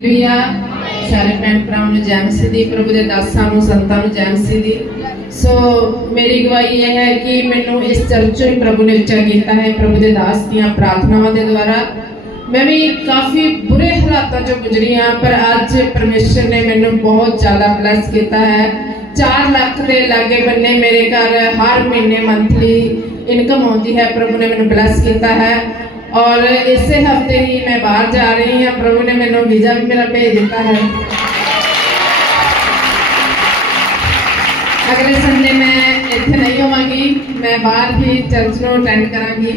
ਪ੍ਰਿਆ ਸਾਰੇ ਭੈਣ ਭਰਾਵਾਂ ਨੂੰ ਜੈ ਮਸੀਹ ਦੀ, ਪ੍ਰਭੂ ਦੇ ਦਾਸਾਂ ਨੂੰ, ਸੰਤਾਂ ਨੂੰ ਜੈ ਮਸੀਹ ਦੀ। ਸੋ ਮੇਰੀ ਗਵਾਹੀ ਇਹ ਹੈ ਕਿ ਮੈਨੂੰ ਇਸ ਚਰਚ ਵਿੱਚ ਪ੍ਰਭੂ ਨੇ ਉੱਚਾ ਕੀਤਾ ਹੈ, ਪ੍ਰਭੂ ਦੇ ਦਾਸ ਦੀਆਂ ਪ੍ਰਾਰਥਨਾਵਾਂ ਦੇ ਦੁਆਰਾ। ਮੈਂ ਵੀ ਕਾਫੀ ਬੁਰੇ ਹਾਲਾਤਾਂ ਚੋਂ ਗੁਜ਼ਰੀ ਹਾਂ, ਪਰ ਅੱਜ ਪਰਮੇਸ਼ਰ ਨੇ ਮੈਨੂੰ ਬਹੁਤ ਜ਼ਿਆਦਾ ਬਲੈਸ ਕੀਤਾ ਹੈ। 4 ਲੱਖ ਦੇ ਲਾਗੇ ਬੰਨੇ ਮੇਰੇ ਘਰ ਹਰ ਮਹੀਨੇ ਮੰਥਲੀ ਇਨਕਮ ਆਉਂਦੀ ਹੈ, ਪ੍ਰਭੂ ਨੇ ਮੈਨੂੰ ਬਲੈਸ ਕੀਤਾ ਹੈ। ਔਰ ਇਸੇ ਹਫ਼ਤੇ ਹੀ ਮੈਂ ਬਾਹਰ ਜਾ ਰਹੀ ਹਾਂ ਪ੍ਰਭੂ ਨੇ ਮੈਨੂੰ ਵੀਜ਼ਾ ਵੀ ਮੇਰਾ ਭੇਜ ਦਿੱਤਾ ਹੈ ਅਗਲੇ ਸੰਡੇ ਮੈਂ ਇੱਥੇ ਨਹੀਂ ਹੋਵਾਂਗੀ ਮੈਂ ਬਾਹਰ ਹੀ ਚਰਚ ਨੂੰ ਅਟੈਂਡ ਕਰਾਂਗੀ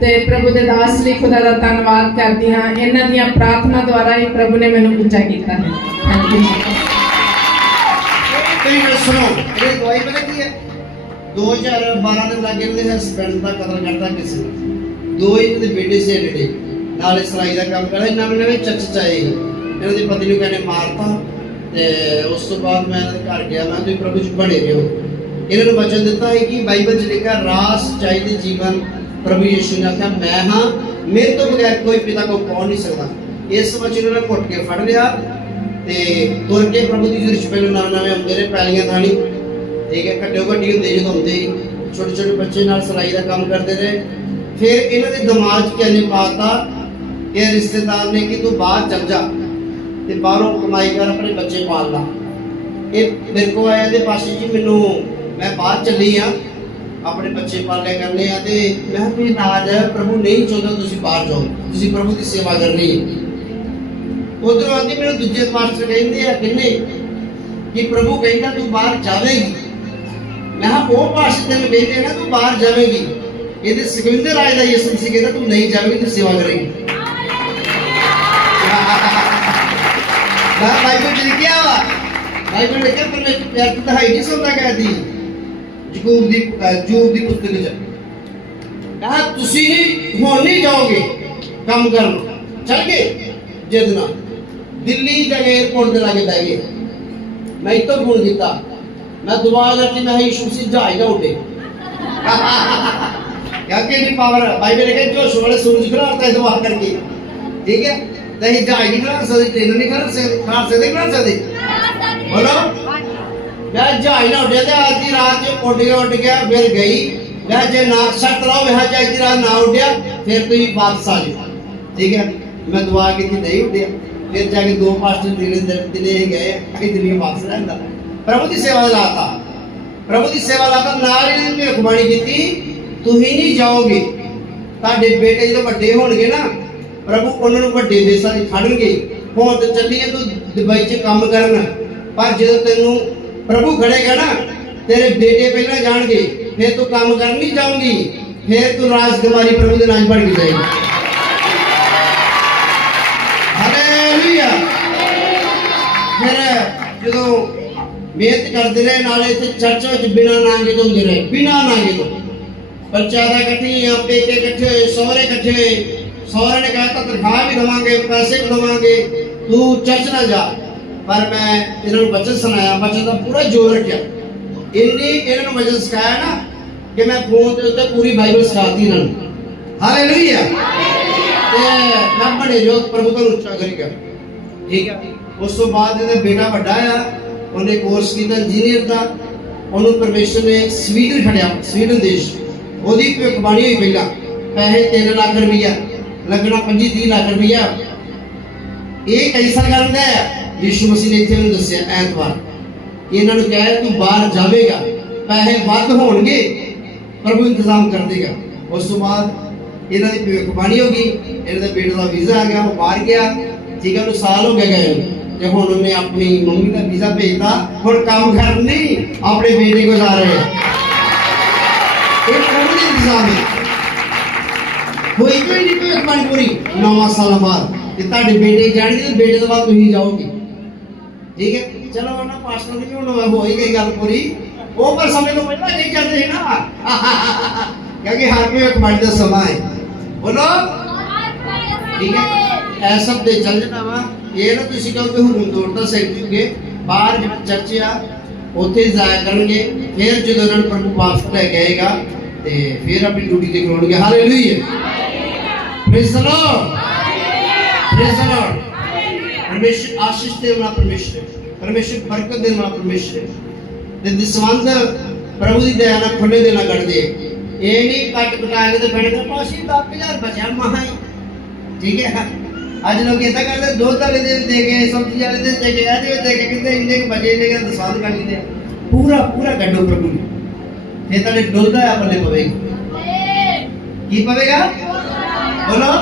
ਤੇ ਪ੍ਰਭੂ ਦੇ ਦਾਸ ਲਈ ਖੁਦਾ ਦਾ ਧੰਨਵਾਦ ਕਰਦੀ ਹਾਂ ਇਹਨਾਂ ਦੀਆਂ ਪ੍ਰਾਰਥਨਾ ਦੁਆਰਾ ਹੀ ਪ੍ਰਭੂ ਨੇ ਮੈਨੂੰ ਉੱਚਾ ਕੀਤਾ ਹੈ ਥੈਂਕ ਯੂ ਕਈ ਗੱਲ ਸੁਣੋ ਇਹ ਦਵਾਈ ਪਤਾ ਕੀ ਹੈ 2012 ਦੇ ਲਾਗੇ ਇਹਦੇ ਹਸਬੰਡ ਦਾ ਕਤਲ ਕਰਤਾ ਕਿਸੇ ਨੇ ਦੋ ਹੀ ਦੇ ਬੇਟੇ ਸੀ ਜਿਹੜੇ ਨਾਲੇ ਸਲਾਈ ਦਾ ਕੰਮ ਕਰਦਾ ਨਵੇਂ ਨਵੇਂ ਚੱਚ ਚਾਏ। ਇਹਨਾਂ ਦੀ ਪਤਨੀ ਨੂੰ ਕਹਿੰਦੇ ਮਾਰਤਾ ਤੇ ਉਸ ਤੋਂ ਬਾਅਦ ਮੈਂ ਘਰ ਗਿਆ ਮੈਂ ਤੁਸੀਂ ਪ੍ਰਭੂ ਜੀ ਬਣੇ ਰਹੋ। ਇਹਨਾਂ ਨੂੰ ਵਚਨ ਦਿੱਤਾ ਹੈ ਕਿ ਬਾਈਬਲ 'ਚ ਲਿਖਿਆ ਰਾਸ ਚਾਹੀਦੇ ਜੀਵਨ ਪ੍ਰਭੂ ਯਿਸੂ ਨੇ ਆਖਿਆ ਮੈਂ ਹਾਂ ਮੇਰੇ ਤੋਂ ਬਗੈਰ ਕੋਈ ਪਿਤਾ ਕੋ ਪਹੁੰਚ ਨਹੀਂ ਸਕਦਾ। ਇਸ ਵਚਨ ਨੂੰ ਘੁੱਟ ਕੇ ਫੜ ਲਿਆ ਤੇ ਤੁਰ ਕੇ ਪ੍ਰਭੂ ਦੀ ਜਿਹੜੀ ਪਹਿਲੇ ਨਵੇਂ ਨਵੇਂ ਹੁੰਦੇ ਨੇ ਪੈਲੀਆਂ ਥਾਣੀ। ਠੀਕ ਹੈ ਘੱਟੋ ਘੱਟੀ ਹੁੰਦੇ ਜਦੋਂ ਹੁੰਦੇ ਸੀ, ਛੋਟੇ ਛੋਟੇ ਬੱਚੇ ਨਾਲ ਸਿਲਾਈ ਦਾ ਕੰਮ ਕਰਦੇ ਰਹੇ। ਫਿਰ ਇਹਨਾਂ ਦੇ ਦਿਮਾਗ 'ਚ ਕਿਹਨੇ ਪਾਤਾ ਇਹ ਰਿਸ਼ਤੇਦਾਰ ਨੇ ਕਿ ਤੂੰ ਬਾਹਰ ਚੱਲ ਜਾ ਤੇ ਬਾਹਰੋਂ ਕਮਾਈ ਕਰ ਆਪਣੇ ਬੱਚੇ ਪਾਲ ਲਾ ਇਹ ਮੇਰੇ ਕੋ ਆਇਆ ਦੇ ਪਾਸੇ ਜੀ ਮੈਨੂੰ, ਮੈਂ ਬਾਹਰ ਚੱਲੀ ਆ, ਆਪਣੇ ਬੱਚੇ ਪਾਲਿਆ ਕਰਨੇ ਆ ਤੇ ਮੈਂ ਵੀ ਨਾਜ, ਪ੍ਰਭੂ ਨਹੀਂ ਚਾਹੁੰਦਾ ਤੁਸੀਂ ਬਾਹਰ ਜਾਓ, ਤੁਸੀਂ ਪ੍ਰਭੂ ਦੀ ਸੇਵਾ ਕਰਨੀ ਹੈ। ਉਧਰੋਂ ਆਂਦੀ ਮੈਨੂੰ ਦੂਜੇ ਮਾਸਟਰ ਕਹਿੰਦੇ ਆ ਕਿੰਨੇ, ਕਿ ਪ੍ਰਭੂ ਕਹਿੰਦਾ ਤੂੰ ਬਾਹਰ ਜਾਵੇਂਗੀ। ਮੈਂ ਕਿਹਾ ਉਹ ਭਾਸ਼ਾ ਤੈਨੂੰ ਕਹਿੰਦੇ ਨਾ ਤੂੰ ਬਾਹਰ ਜਾਵੇਂਗੀ। ਇਹਦੇ ਸਿਕੰਦਰ ਰਾਜ ਦਾ ਯਿਸੂ ਸੀ ਕਹਿੰਦਾ ਤੂੰ ਨਹੀਂ ਜਾਵੇਂਗੀ ਤੂੰ ਸੇਵਾ ਕਰੇਂਗੀ। ਮੈਂ ਬਾਈਬਲ ਚ ਲਿਖਿਆ ਵਾ। ਬਾਈਬਲ ਲਿਖਿਆ, ਪਰ ਪਿਆਰ ਦੀ ਦਹਾਈ ਨਹੀਂ ਸੁਣਦਾ ਕਹਦੀ ਜਕੂਬ ਦੀ ਜੂਬ ਦੀ ਪੁਸਤਕ ਚ। ਕਹਾ, ਤੁਸੀਂ ਹੁਣ ਨਹੀਂ ਜਾਓਗੇ ਕੰਮ ਕਰਨ। ਚੱਲ ਗਏ, ਜਿੱਦ ਨਾਲ। ਦਿੱਲੀ ਜਾ ਕੇ 에어ਪੋਰਟ ਦੇ ਲਾਗੇ ਬਹਿ ਗਏ। ਮੈਂ ਇੱਥੋਂ ਫੋਨ ਕੀਤਾ। ਮੈਂ ਦੁਆ ਕਰਤੀ ਮੈਂ ਕਿਹਾ, ਯਿਸੂ ਸੀ ਜਹਾਜ਼ ਨਾ ਉੱਡੇ। ਕਿਉਂਕਿ ਇਹਦੀ ਪਾਵਰ ਬਾਈਬਲ ਲਿਖਿਆ ਜੋ ਸੋਲੇ ਸੂਰਜ ਖੜਾਤਾ ਹੈ ਦੁਆ ਕਰਕੇ ਠੀਕ ਹੈ ਤੇ ਇਹ ਜਹਾਜ਼ ਨਹੀਂ ਖੜਾ ਸਕਦੇ ਟ੍ਰੇਨ ਨਹੀਂ ਖੜਾ ਸਕਦੇ ਖੜਾ ਸਕਦੇ ਖੜਾ ਸਕਦੇ ਬੋਲੋ ਮੈਂ ਜਹਾਜ਼ ਨਾ ਉੱਡਿਆ ਤੇ ਅੱਜ ਦੀ ਰਾਤ ਚ ਉੱਡ ਗਿਆ ਉੱਡ ਗਿਆ ਫਿਰ ਗਈ ਮੈਂ ਜੇ ਨਾਕ ਸੱਟ ਲਾਓ ਮੈਂ ਅੱਜ ਦੀ ਰਾਤ ਨਾ ਉੱਡਿਆ ਫਿਰ ਤੁਸੀਂ ਵਾਪਸ ਆ ਜਾਓ ਠੀਕ ਹੈ ਮੈਂ ਦੁਆ ਕੀਤੀ ਨਹੀਂ ਉੱਡਿਆ ਫਿਰ ਜਾ ਕੇ ਦੋ ਪਾਸਟਰ ਦਿਨੇ ਦਿਨੇ ਹੀ ਗਏ ਕਈ ਦਿਨ ਵਾਪਸ ਰਹਿੰਦਾ ਪ੍ਰਭੂ ਦੀ ਸੇਵਾ ਲਾਤਾ ਪ੍ਰਭੂ ਦੀ ਸੇਵਾ ਲਾਤਾ ਨਾਲ ਹੀ ਇਹਨੇ ਭਵਿੱਖਬਾਣੀ ਕੀਤੀ ਤੁਸੀਂ ਨਹੀਂ ਜਾਓਗੇ, ਤੁਹਾਡੇ ਬੇਟੇ ਜਦੋਂ ਵੱਡੇ ਹੋਣਗੇ ਨਾ, ਪ੍ਰਭੂ ਉਹਨਾਂ ਨੂੰ ਵੱਡੇ ਦੇਸ਼ਾਂ 'ਚ ਖੜਨਗੇ। ਹੁਣ ਤੇ ਚੱਲੀਏ ਤੂੰ ਦੁਬਈ 'ਚ ਕੰਮ ਕਰਨ। ਪਰ ਜਦੋਂ ਤੈਨੂੰ ਪ੍ਰਭੂ ਖੜੇਗਾ ਨਾ, ਤੇਰੇ ਬੇਟੇ ਪਹਿਲਾਂ ਜਾਣਗੇ, ਫਿਰ ਤੂੰ ਕੰਮ ਕਰਨ ਨਹੀਂ ਜਾਊਂਗੀ, ਫਿਰ ਤੂੰ ਰਾਜਕੁਮਾਰੀ ਪ੍ਰਭੂ ਦੇ ਨਾਲ ਬਣ ਕੇ ਜਾਏਗੀ। ਹਾਲੇਲੂਇਆ। ਫਿਰ ਜਦੋਂ ਮਿਹਨਤ ਕਰਦੇ ਰਹੇ, ਨਾਲੇ ਇੱਥੇ ਚਰਚ ਵਿੱਚ ਬਿਨਾਂ ਨਾਂਗੇ ਤੋਂ ਹੁੰਦੇ ਰਹੇ, ਬਿਨਾਂ ਨਾਂਗੇ ਤੋਂ ਪੰਚਾਇਤਾਂ ਇਕੱਠੀਆਂ ਪੇਕੇ ਇਕੱਠੇ ਹੋਏ ਸਹੁਰੇ ਇਕੱਠੇ ਹੋਏ ਸਹੁਰੇ ਨੇ ਕਹਿਤਾ ਤਨਖਾਹ ਵੀ ਦਵਾਂਗੇ ਪੈਸੇ ਵੀ ਦਵਾਂਗੇ ਤੂੰ ਚਰਚ ਨਾ ਜਾ ਪਰ ਮੈਂ ਇਹਨਾਂ ਨੂੰ ਬਚਨ ਸੁਣਾਇਆ ਬਚਨ ਦਾ ਪੂਰਾ ਜੋਰ ਰੱਖਿਆ ਇੰਨੀ ਇਹਨਾਂ ਨੂੰ ਬਚਨ ਸਿਖਾਇਆ ਨਾ ਕਿ ਮੈਂ ਫੋਨ ਤੇ ਉੱਤੇ ਪੂਰੀ ਬਾਈਬਲ ਸਿਖਾਤੀ ਇਹਨਾਂ ਨੂੰ ਹਾਲੇਲੂਇਆ ਤੇ ਮੈਂ ਬੜੇ ਜੋ ਪ੍ਰਭੂ ਦਾ ਉੱਚਾ ਕਰੇਗਾ ਠੀਕ ਹੈ ਉਸ ਤੋਂ ਬਾਅਦ ਇਹਦਾ ਬੇਟਾ ਵੱਡਾ ਆ ਉਹਨੇ ਕੋਰਸ ਕੀਤਾ ਇੰਜੀਨੀਅਰ ਦਾ ਉਹਨੂੰ ਪਰਮੇਸ਼ਰ ਨੇ ਸਵੀਡਨ ਖੜਿਆ ਸਵੀਡਨ ਦੇਸ਼ ਉਹਦੀ ਭਵਿੱਖਬਾਣੀ ਹੋਈ ਪਹਿਲਾਂ। ਪੈਸੇ 3 ਲੱਖ ਰੁਪਈਆ, ਲੱਗਣਾ 25 30 ਲੱਖ ਰੁਪਈਆ। ਇਹ ਕੈਂਸਲ ਕਰਦਾ ਹੈ। ਯਿਸੂ ਮਸੀਹ ਨੇ ਇੱਥੇ ਨੂੰ ਦੱਸਿਆ ਐਤਵਾਰ। ਇਹਨਾਂ ਨੂੰ ਕਿਹਾ, ਤੂੰ ਬਾਹਰ ਜਾਵੇਗਾ। ਪੈਸੇ ਵੱਧ ਹੋਣਗੇ, ਪ੍ਰਭੂ ਇੰਤਜ਼ਾਮ ਕਰ ਦੇਗਾ। ਉਸ ਤੋਂ ਬਾਅਦ ਇਹਨਾਂ ਦੀ ਭਵਿੱਖਬਾਣੀ ਹੋ ਗਈ। ਇਹਨਾਂ ਦੇ ਬੇਟੇ ਦਾ ਵੀਜ਼ਾ ਆ ਗਿਆ, ਉਹ ਬਾਹਰ ਗਿਆ। ਠੀਕ ਹੈ, ਉਹਨੂੰ ਸਾਲ ਹੋ ਗਿਆ ਗਏ ਤੇ ਹੁਣ ਉਹਨੇ ਆਪਣੀ ਮੰਮੀ ਦਾ ਵੀਜ਼ਾ ਭੇਜਤਾ। ਹੁਣ ਕੰਮ ਕਰਨ ਨਹੀਂ, ਆਪਣੇ ਬੇਟੇ ਕੋ ਜਾ ਰਹੇ। ਆ ਪ੍ਰਭੂ ਹੋਈ ਕੋਈ ਨਹੀਂ ਭਵਿੱਖਬਾਣੀ ਪੂਰੀ? 9 ਸਾਲਾਂ ਬਾਅਦ। ਤੇ ਤੁਹਾਡੇ ਬੇਟੇ ਜਾਣਗੇ ਤੇ ਬੇਟੇ ਤੋਂ ਬਾਅਦ ਤੁਸੀਂ ਜਾਓਗੇ। ਠੀਕ ਹੈ? ਚਲੋ ਉਹਨਾਂ ਪਾਸਟਰ ਦੀ ਵੀ ਹੁਣ ਹੋਈ ਗਈ ਗੱਲ ਪੂਰੀ। ਉਹ ਪਰ ਸਮੇਂ ਤੋਂ ਪਹਿਲਾਂ ਨਹੀਂ ਜਾਂਦੇ ਸੀ ਨਾ। ਕਿਉਂਕਿ ਹਰ ਕੋਈ ਇੱਕ ਮਿੰਟ ਦਾ ਸਮਾਂ ਹੈ। ਬੋਲੋ। ਠੀਕ ਹੈ? ਐ ਸਭ ਦੇ ਚੱਲ ਜਾਣਾ ਵਾ ਇਹ ਨਾ ਤੁਸੀਂ ਕਹੋ ਕਿ ਹੁਣ ਦੌੜਦਾ ਸੈਕਟਰੀਗੇ ਬਾਹਰ ਜਿਹੜਾ ਚਰਚ ਆ, ਉੱਥੇ ਜਾਇਆ ਕਰਨਗੇ। ਫਿਰ ਜਦੋਂ ਉਹਨਾਂ ਨੂੰ ਪ੍ਰਭੂ ਵਾਪਸ ਲੈ ਕੇ ਆਏਗਾ ਤੇ ਫਿਰ ਆਪਣੀ ਡਿਊਟੀ ਤੇ ਕਰਾਉਣਗੇ। Hallelujah praise the lord praise the lord ਪਰਮੇਸ਼ਰ ਆਸ਼ੀਸ਼ ਦੇਣ ਵਾਲਾ ਪਰਮੇਸ਼ਰ ਪਰਮੇਸ਼ਰ ਬਰਕਤ ਦੇ ਵਾਲਾ ਪਰਮੇਸ਼ਰ ਤੇ ਦਸਵੰਦ ਪ੍ਰਭੂ ਦੀ ਦਇਆ ਨਾਲ ਖੁੱਲੇ ਦੇ ਨਾਲ ਕੱਢਦੇ ਇਹ ਨਹੀਂ ਕੱਟ ਕਟਾ ਕੇ ਤੇ ਬਣ ਕੇ ਪਾਸੀ 10000 ਬਚਿਆ, ਮਹਾ ਠੀਕ ਹੈ। ਅੱਜ ਲੋਕ ਇਦਾਂ ਕਰਦੇ, ਦੁੱਧ ਵਾਲੇ ਦਿਨ ਦੇ ਕੇ, ਸਬਜ਼ੀ ਵਾਲੇ ਦਿਨ ਦੇ ਕੇ ਇਹਦੇ ਦੇ ਕੇ ਕਿਤੇ ਇੰਨੇ ਬਜੇ ਨੇ ਕਿ ਕਰ ਲੈਂਦੇ ਪੂਰਾ ਪੂਰਾ ਕੱਢੋ ਪ੍ਰਭੂ ਨੂੰ ਫਿਰ ਤੁਹਾਡੇ ਡੁੱਲਦਾ ਆ ਕੀ ਪਵੇਗਾ? ਬੋਲੋ।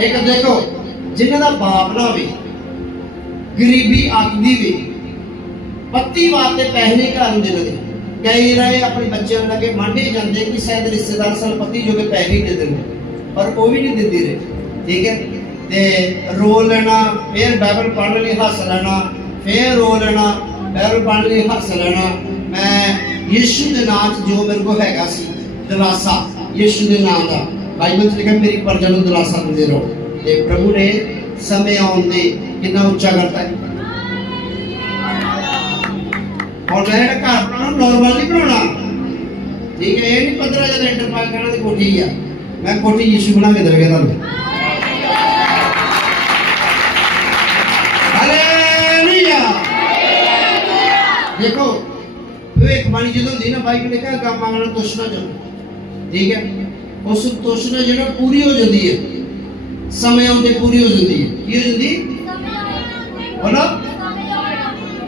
ਇੱਕ ਦੇਖੋ ਜਿਨ੍ਹਾਂ ਦਾ ਬਾਪ ਨਾ ਹੋਵੇ, ਗਰੀਬੀ ਆਖਦੀ ਵੀ ਪੱਤੀ ਵਾਸਤੇ ਪੈਸੇ ਨਹੀਂ ਘਰ ਹੁੰਦੇ ਲਗੇ ਕਈ ਰਹੇ ਆਪਣੇ ਬੱਚਿਆਂ ਨੂੰ ਲੱਗੇ ਮੰਡੇ ਜਾਂਦੇ ਕਿ ਸ਼ਾਇਦ ਰਿਸ਼ਤੇਦਾਰ ਸਾਨੂੰ ਪਤੀ ਜੋਗੇ ਪੈਸੇ ਹੀ ਦੇ ਦੇਣ ਪਰ ਉਹ ਵੀ ਨਹੀਂ ਦਿੰਦੇ ਰਹੇ। ਠੀਕ ਹੈ? ਤੇ ਰੋ ਲੈਣਾ, ਫਿਰ ਬਾਈਬਲ ਪੜ੍ਹਨ ਲਈ ਹੱਸ ਲੈਣਾ, ਫਿਰ ਰੋ ਲੈਣਾ ਬਾਈਬਲ ਪੜ੍ਹਨ ਲਈ ਹੱਸ ਲੈਣਾ। ਮੈਂ ਯਿਸੂ ਦੇ ਨਾਮ 'ਚ ਜੋ ਮੇਰੇ ਕੋਲ ਹੈਗਾ ਸੀ, ਦਿਲਾਸਾ, ਯਿਸੂ ਦੇ ਨਾਮ ਦਾ। ਬਾਈਬਲ 'ਚ ਲਿਖਿਆ, ਮੇਰੀ ਪ੍ਰਜਾ ਨੂੰ ਦਿਲਾਸਾ ਦਿੰਦੇ ਰਹੋ। ਤੇ ਪ੍ਰਭੂ ਨੇ ਸਮੇਂ ਆਉਣ ਤੇ ਕਿੰਨਾ ਉੱਚਾ ਕਰਤਾ ਹੈ। ਔਰ ਮੈਂ ਜਿਹੜਾ ਘਰ ਬਣਾਉਣਾ ਨਾਰਮਲ ਨਹੀਂ ਬਣਾਉਣਾ। ਠੀਕ ਹੈ, ਇਹ ਨਹੀਂ 15000 ਇੰਟਰ ਪਾ ਕੇ ਦੀ ਕੋਠੀ ਆ। ਮੈਂ ਕੋਠੀ ਯਿਸੂ ਬਣਾ ਕੇ ਦੇਵਾਂਗਾ ਤੁਹਾਨੂੰ। ਵਿਵੇਕ ਬਾਣੀ ਜਦੋਂ ਹੁੰਦੀ ਨਾ ਬਾਈਬਲ ਨੇ ਕਿਹਾ ਕੰਮ ਮੰਗਣਾ ਤੁਸ਼ ਨਾ ਜਾਓ ਠੀਕ ਹੈ ਉਸ ਤੁਸ਼ ਨਾ ਜਿਹੜਾ ਪੂਰੀ ਹੋ ਜਾਂਦੀ ਹੈ ਸਮੇਂ ਆਉਂਦੇ ਪੂਰੀ ਹੋ ਜਾਂਦੀ ਹੈ ਕੀ ਹੋ ਜਾਂਦੀ ਬੋਲੋ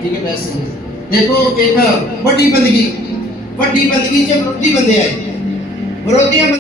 ਠੀਕ ਹੈ ਵੈਸੇ ਦੇਖੋ ਇੱਕ ਵੱਡੀ ਬੰਦਗੀ